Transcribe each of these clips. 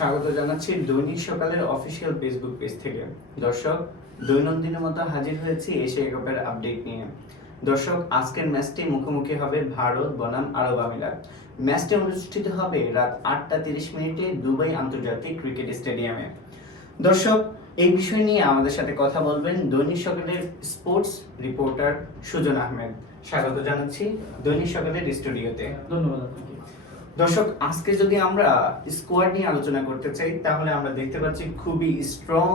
স্বাগত জানাচ্ছি দৈনিক সকালের অফিসিয়াল ফেসবুক পেজ থেকে। দর্শক, দৈনন্দিনের মতো হাজির হয়েছি এশিয়া কাপের আপডেট নিয়ে। দর্শক, আজকের ম্যাচটি মুখোমুখি হবে ভারত বনাম আরব আমিরাত। ম্যাচটি অনুষ্ঠিত হবে রাত 8:30 দুবাই আন্তর্জাতিক ক্রিকেট স্টেডিয়ামে। দর্শক, এই বিষয় নিয়ে আমাদের সাথে কথা বলবেন দৈনিক সকালের স্পোর্টস রিপোর্টার সুজন আহমেদ। স্বাগত জানাচ্ছি দৈনিক সকালের স্টুডিওতে। ধন্যবাদ আপনাকে। দর্শক, আজকে যদি আমরা স্কোয়াড নিয়ে আলোচনা করতে চাই তাহলে আমরা দেখতে পাচ্ছি খুবই স্ট্রং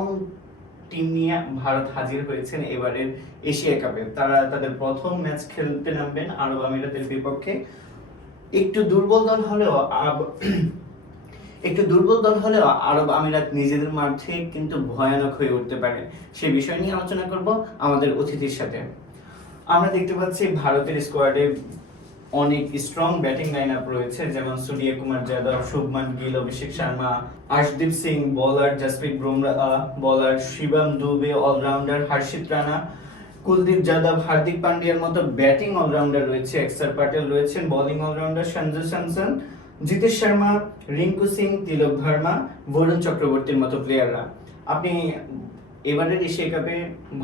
টিম নিয়ে ভারত হাজির হয়েছেন এবারের এশিয়া কাপে। তারা তাদের প্রথম ম্যাচ খেলতে নামবেন আরব আমিরাতের বিপক্ষে। একটু দুর্বল দল হলেও আরব আমিরাত নিজেদের মাঠে কিন্তু ভয়ানক হয়ে উঠতে পারে। সে বিষয় নিয়ে আলোচনা করব আমাদের অতিথির সাথে। আমরা দেখতে পাচ্ছি ভারতের স্কোয়াডে অনেক স্ট্রং ব্যাটিং লাইন আপ রয়েছে, যেমন Surya Kumar Yadav, Shubman Gill, Abhishek Sharma, Arshdeep Singh, bowler Jasprit Bumrah, bowler Shivam Dube, allrounder Harshit Rana, Kuldeep Yadav, Hardik পান্ডিয়ার মতো ব্যাটিং অলরাউন্ডার রয়েছে, অক্ষর প্যাটেল রয়েছেন, বোলিং অলরাউন্ডার সঞ্জু স্যামসন, জিতেশ শর্মা, রিঙ্কু সিং, তিলক ভার্মা, বরুণ চক্রবর্তীর মতো প্লেয়াররা। আপনি এবারের এশিয়া কাপে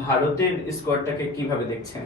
ভারতের স্কোয়াডটাকে কিভাবে দেখছেন?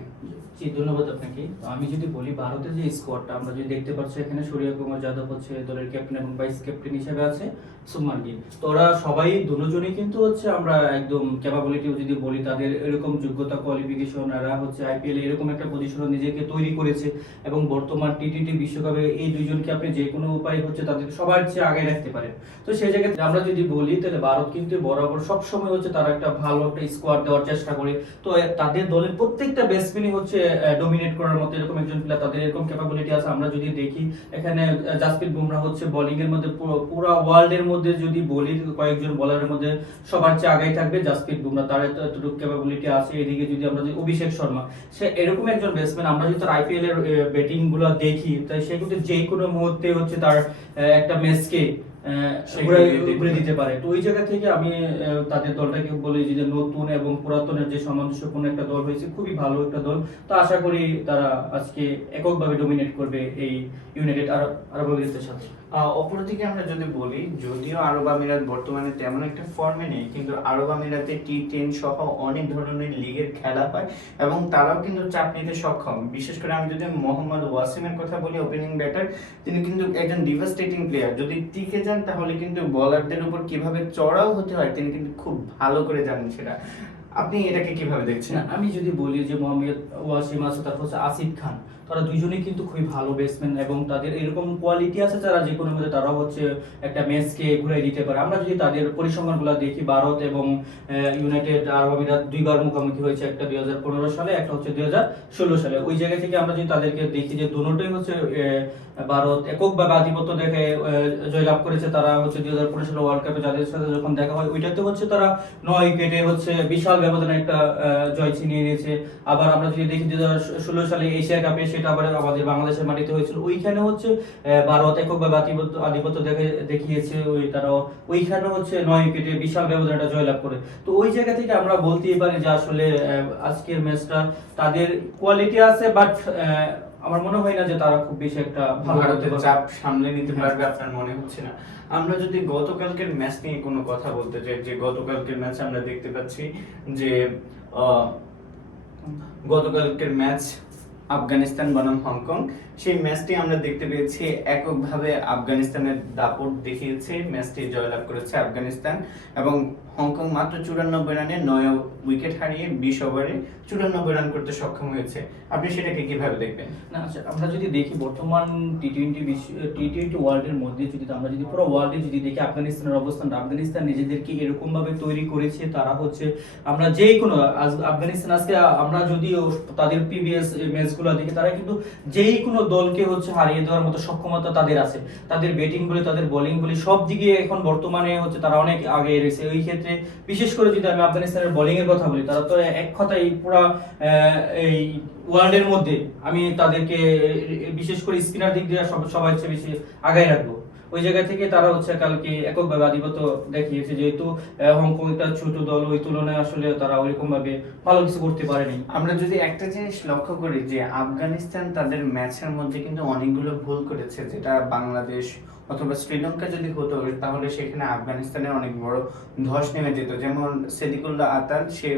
জি, ধন্যবাদ আপনাকে। আমি যদি বলি ভারতের যে স্কোয়াডটা আমরা যদি দেখতে পাচ্ছি, এখানে সূর্য কুমার যাদব হচ্ছে দলের ক্যাপ্টেন এবং ভাইস ক্যাপ্টেন হিসেবে আছে শুভমান গিল। তো ওরা সবাই দুজনেই কিন্তু হচ্ছে আমরা একদম ক্যাপাবিলিটি যদি বলি তাদের এরকম যোগ্যতা কোয়ালিফিকেশন, এরা হচ্ছে আইপিএল এরকম একটা পজিশনে নিজেকে তৈরি করেছে এবং বর্তমান টি-20 বিশ্বকাপে এই দুইজনকে আপনি যে কোনো উপায় হচ্ছে তাদের সবার চেয়ে আগে রাখতে পারেন। তো সেই জায়গায় আমরা যদি বলি তাহলে ভারত কিন্তু বরাবর সবসময় হচ্ছে তারা একটা ভালো একটা স্কোয়াড দেওয়ার চেষ্টা করে। তো তাদের দলের প্রত্যেকটা ব্যাটসম্যানই হচ্ছে ডমিনেট করার মতো এরকম একজন প্লেয়ার, তাদের এরকম ক্যাপাবিলিটি আছে। আমরা যদি দেখি এখানে জসপ্রীত বুমরাহ হচ্ছে বোলিং এর মধ্যে পুরো ওয়ার্ল্ডের মধ্যে যদি বলি কয়েকজন বোলারের মধ্যে সবার চেয়ে আগেই থাকবে জসপ্রীত বুমরাহ, তার এতটুকু ক্যাপাবিলিটি আছে। এদিকে যদি আমরা অভিষেক শর্মা, সে এরকম একজন ব্যাটসম্যান, আমরা যদি তার আইপিএল এর ব্যাটিং গুলো দেখি তাই সে কিন্তু যে কোনো মুহূর্তে হচ্ছে তার একটা ম্যাচকে ঘুরে দিতে পারে। তো ওই জায়গা থেকে আমি তাদের দলটাকে বলি যে নতুন এবং পুরাতনের যে সামঞ্জস্যপূর্ণ একটা দল হয়েছে, খুবই ভালো একটা দল। তো আশা করি তারা আজকে এককভাবে ডমিনেট করবে এই ইউনাইটেড আরব আমিরাতের সাথে। অপরদিকে আমরা যদি বলি, যদিও আরব আমিরাত বর্তমানে তেমন একটা ফর্মে নেই, কিন্তু আরব আমিরাতে টি10 সহ অনেক ধরনের লিগের খেলা হয় এবং তারাও কিন্তু চাপ নিতে সক্ষম। বিশেষ করে আমি যদি মোহাম্মদ ওয়াসিমের কথা বলি, ওপেনিং ব্যাটার, তিনি কিন্তু একজন ডিভাস্টেটিং প্লেয়ার। যদি টিকে যান তাহলে কিন্তু বোলারদের উপর কিভাবে চড়াও হতে হয় তিনি কিন্তু খুব ভালো করে জানেন সেটা। আপনি এটাকে কিভাবে দেখছেন? আমি যদি বলি যে মোহাম্মদ ওয়াসিম আছে, তারপর হচ্ছে আসিফ খান, তারা দুইজনেই কিন্তু খুবই ভালো ব্যাটসম্যান এবং তাদের এরকম কোয়ালিটি আছে যারা যে কোনো মধ্যে তারা হচ্ছে একটা ম্যাচকে ঘুরে দিতে পারে। আমরা যদি তাদের পরিসংখ্যানগুলো দেখি, ভারত এবং ইউনাইটেড আরব আমিরাত দুইবার মুখোমুখি হয়েছে, একটা 2015 সালে, একটা হচ্ছে 2016 সালে। ওই জায়গা থেকে আমরা যদি তাদেরকে দেখি যে দুটোই হচ্ছে ভারত এককভাবে আধিপত্য দেখে জয়লাভ করেছে। তারা হচ্ছে 2015 সালে ওয়ার্ল্ড কাপে যাদের সাথে যখন দেখা হয় ওইটাতে হচ্ছে তারা 9 উইকেটে হচ্ছে বিশাল ব্যবধানে একটা জয় ছিনিয়ে নিয়েছে। আবার আমরা যদি দেখি 2016 সালে এশিয়া কাপে, সেটা আবার আমাদের বাংলাদেশের মাটিতে হয়েছিল, ওইখানে হচ্ছে ভারত এককভাবে আধিপত্য দেখিয়েছে। তারা ওইখানে হচ্ছে 9 উইকেটে বিশাল ব্যবধানে একটা জয়লাভ করে। তো ওই জায়গা থেকে আমরা বলতেই পারি যে আসলে আজকের ম্যাচটা তাদের কোয়ালিটি আছে, বাট আমার মনে হয় না যে তারা খুব বেশি একটা ভারতের চাপ সামলে নিতে পারবে, আপনার মনে হচ্ছে না? আমরা যদি গতকালকের ম্যাচ নিয়ে কোনো কথা বলতে চাই, যে গতকালকের ম্যাচ আমরা দেখতে পাচ্ছি যে গতকালকের ম্যাচ আফগানিস্তান বনাম হংকং, সেই ম্যাচটি আমরা দেখতে পেয়েছি এককভাবে আফগানিস্তানের দাপট দেখিয়েছে। ম্যাচটি জয়লাভ করেছে আফগানিস্তান এবং হংকং মাত্র 94 রানে 9 উইকেট হারিয়ে 20 ওভারে 94 রান করতে সক্ষম হয়েছে। আপনি সেটাকে কিভাবে দেখবেন? না, আমরা যদি দেখি বর্তমান টি20 ওয়ার্ল্ডের মধ্যে যদি আমরা যদি পুরো ওয়ার্ল্ডে যদি দেখি আফগানিস্তানের অবস্থান, আফগানিস্তান নিজেদেরকে এরকম ভাবে তৈরি করেছে, তারা হচ্ছে আমরা যেই কোনো আফগানিস্তান আজকে আমরা যদি তাদের প্রিভিয়াস ম্যাচগুলো দেখি, তারা কিন্তু যেই কোনো দলকে হচ্ছে হারিয়ে দেওয়ার মতো সক্ষমতা তাদের আছে। তাদের ব্যাটিং বলি, তাদের বোলিং বলি, সব দিকে এখন বর্তমানে হচ্ছে তারা অনেক আগে রয়েছে। ওই ক্ষেত্রে বিশেষ করে যদি আমি আফগানিস্তানের বোলিং এর কথা বলি, তারা তো এক কথাই পুরো এই ওয়ার্ল্ডের মধ্যে আমি তাদেরকে বিশেষ করে স্পিনার দিক দিয়ে সবাই চেয়ে বেশি আগায় রাখবো। ওই জায়গা থেকে তারা হচ্ছে কালকে এককভাবে আধিপত্য দেখিয়েছে। যেহেতু হংকং একটা ছোট দল, ওই তুলনায় আসলে তারা ওইরকম ভাবে ভালো কিছু করতে পারেনি। আমরা যদি একটা জিনিস লক্ষ্য করি যে আফগানিস্তান তাদের ম্যাচের মধ্যে কিন্তু অনেকগুলো ভুল করেছে, যেটা বাংলাদেশ অথবা শ্রীলঙ্কা যদি হতো, তাহলে সেখানে আফগানিস্তানের অনেক বড় ধস নেমে যেত। যেমন সেদিকুল্লাহ আতাল, সে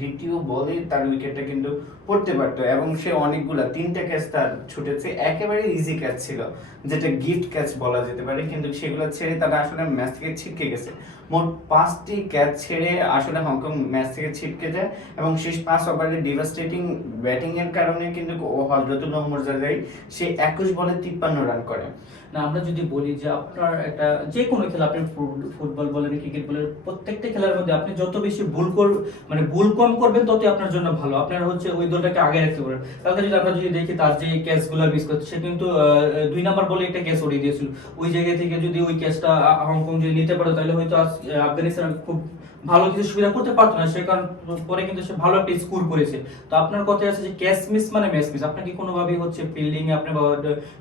দ্বিতীয় বলে তার উইকেটটা কিন্তু পড়তে পারতো, এবং সে অনেকগুলা 3টা ক্যাচ তার ছুটেছে, একেবারে ইজি ক্যাচ ছিল, যেটা গিফট ক্যাচ বলা যেতে পারে, কিন্তু সেগুলো ছেড়ে তারা আসলে ম্যাচ থেকে ছিটকে গেছে। মোট 5টি ক্যাচ ছেড়ে আসলে হংকং ম্যাচ থেকে ছিটকে যায়, এবং শেষ 5 ওভারে ডিভাস্টেটিং ব্যাটিং এর কারণে কিন্তু হযরতুল্লাহ মুরজাজাই সে 21 বলে 53 রান করে। না, আমরা যদি বলি যে আপনার একটা যে কোনো খেলা, আপনি ফুটবল বলেন, ক্রিকেট বলেন, প্রত্যেকটা খেলার মধ্যে আপনি যত বেশি মানে ভুল কম করবেন, ততই আপনার জন্য ভালো। আপনার হচ্ছে ওই দলটাকে আগে রাখতে পারেন। কালকে যদি আমরা যদি দেখি তার যে ক্যাচগুলো মিস করছে, সে কিন্তু 2 নাম্বার বলে একটা ক্যাচ উড়িয়ে দিয়েছিল। ওই জায়গা থেকে যদি ওই ক্যাচটা হংকং যদি নিতে পারে, তাহলে হয়তো আফগানিস্তান খুব ভালো কিছু সুবিধা করতে পারতো না। সে কারণ পরে কিন্তু সে ভালো একটা স্কোর করেছে। তো আপনার কথায় আছে যে ক্যাচ মিস মানে ম্যাচ মিস। আপনাকে কোনোভাবেই হচ্ছে ফিল্ডিং এ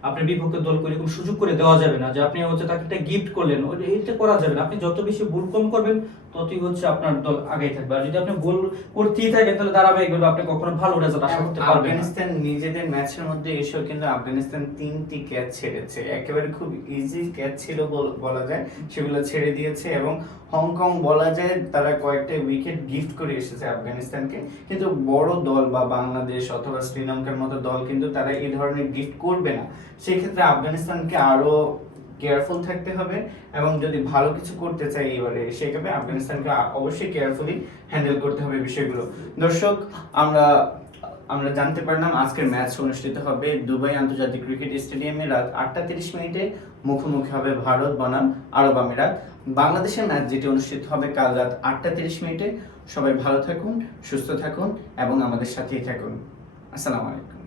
আপনার বিপক্ষের দলকে এরকম সুযোগ করে দেওয়া যাবে না যে আপনি হচ্ছে তাকে একটা গিফট করলেন, এটা করা যাবে না। আপনি যত বেশি ভুল কম করবেন, ততই হচ্ছে আপনার দল আগেই থাকবে। আর যদি আপনি ভুল করতেই থাকেন, তাহলে ধারাবাহিকভাবে আপনি কখনো ভালো রেজাল্ট আশা করতে পারবেন না। আফগানিস্তান নিজেদের ম্যাচের মধ্যে এসেও কিন্তু আফগানিস্তান 3টি ক্যাচ ছেড়েছে, একেবারে খুব ইজি ক্যাচ ছিল বলা যায়, সেগুলো ছেড়ে দিয়েছে। এবং হংকং বলা যায় তারা কয়েকটা উইকেট গিফট করে এসেছে আফগানিস্তানকে, কিন্তু বড় দল বা বাংলাদেশ অথবা শ্রীলঙ্কার মতো দল কিন্তু তারা এই ধরনের গিফট করবে না। সেই ক্ষেত্রে আফগানিস্তানকে আরো কেয়ারফুল থাকতে হবে, এবং যদি ভালো কিছু করতে চাই এবারে, সেক্ষেত্রে আফগানিস্তানকে অবশ্যই কেয়ারফুলি হ্যান্ডেল করতে হবে বিষয়গুলো। দর্শক, আমরা জানতে পারলাম আজকের ম্যাচ অনুষ্ঠিত হবে দুবাই আন্তর্জাতিক ক্রিকেট স্টেডিয়ামে রাত 8:30 মুখোমুখি হবে ভারত বনাম আরব আমিরাত। বাংলাদেশের ম্যাচ যেটি অনুষ্ঠিত হবে কাল রাত 8:30। সবাই ভালো থাকুন, সুস্থ থাকুন এবং আমাদের সাথেই থাকুন। আসসালামু আলাইকুম।